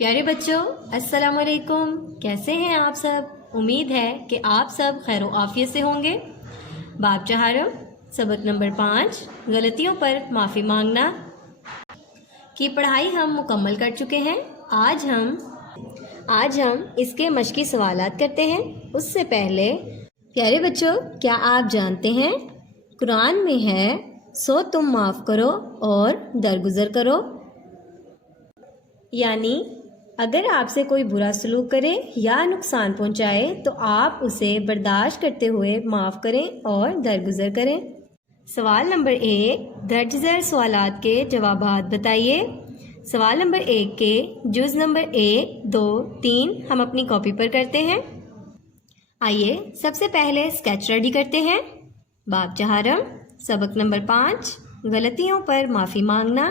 پیارے بچوں السلام علیکم، کیسے ہیں آپ سب؟ امید ہے کہ آپ سب خیر و عافیت سے ہوں گے۔ باب چہارم سبق نمبر 5 غلطیوں پر معافی مانگنا کی پڑھائی ہم مکمل کر چکے ہیں۔ آج ہم اس کے مشقی سوالات کرتے ہیں۔ اس سے پہلے پیارے بچوں، کیا آپ جانتے ہیں قرآن میں ہے سو تم معاف کرو اور درگزر کرو، یعنی اگر آپ سے کوئی برا سلوک کرے یا نقصان پہنچائے تو آپ اسے برداشت کرتے ہوئے معاف کریں اور درگزر کریں۔ سوال نمبر 1 درج ذیل سوالات کے جوابات بتائیے۔ سوال نمبر 1 کے جز نمبر 1، 2، 3 ہم اپنی کاپی پر کرتے ہیں۔ آئیے سب سے پہلے اسکیچ ریڈی کرتے ہیں۔ باب چہارم سبق نمبر 5 غلطیوں پر معافی مانگنا۔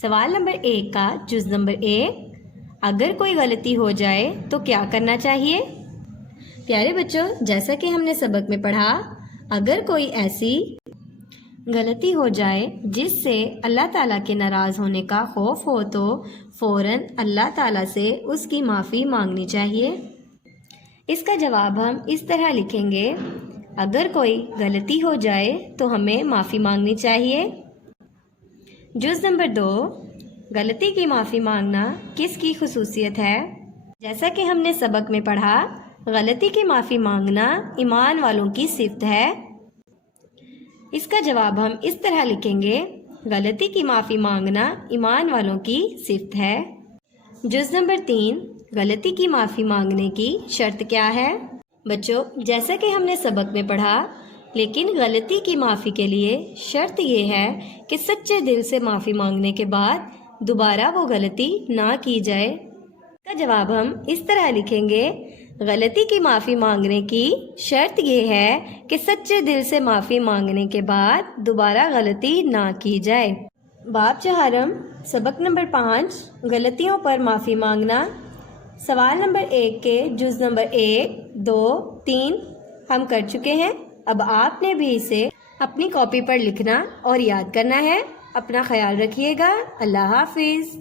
سوال نمبر 1 کا جز نمبر 1، اگر کوئی غلطی ہو جائے تو کیا کرنا چاہیے؟ پیارے بچوں، جیسا کہ ہم نے سبق میں پڑھا، اگر کوئی ایسی غلطی ہو جائے جس سے اللہ تعالیٰ کے ناراض ہونے کا خوف ہو تو فوراً اللہ تعالیٰ سے اس کی معافی مانگنی چاہیے۔ اس کا جواب ہم اس طرح لکھیں گے، اگر کوئی غلطی ہو جائے تو ہمیں معافی مانگنی چاہیے۔ جز نمبر 2 غلطی کی معافی مانگنا کس کی خصوصیت ہے؟ جیسا کہ ہم نے سبق میں پڑھا، غلطی کی معافی مانگنا ایمان والوں کی صفت ہے۔ اس کا جواب ہم اس طرح لکھیں گے، غلطی کی معافی مانگنا ایمان والوں کی صفت ہے۔ جز نمبر 3 غلطی کی معافی مانگنے کی شرط کیا ہے؟ بچوں، جیسا کہ ہم نے سبق میں پڑھا، لیکن غلطی کی معافی کے لیے شرط یہ ہے کہ سچے دل سے معافی مانگنے کے بعد دوبارہ وہ غلطی نہ کی جائے۔ اس کا جواب ہم اس طرح لکھیں گے، غلطی کی معافی مانگنے کی شرط یہ ہے کہ سچے دل سے معافی مانگنے کے بعد دوبارہ غلطی نہ کی جائے۔ باب چہارم سبق نمبر 5 غلطیوں پر معافی مانگنا۔ سوال نمبر 1 کے جز نمبر 1، 2، 3 ہم کر چکے ہیں۔ اب آپ نے بھی اسے اپنی کاپی پر لکھنا اور یاد کرنا ہے۔ اپنا خیال رکھیے گا۔ اللہ حافظ۔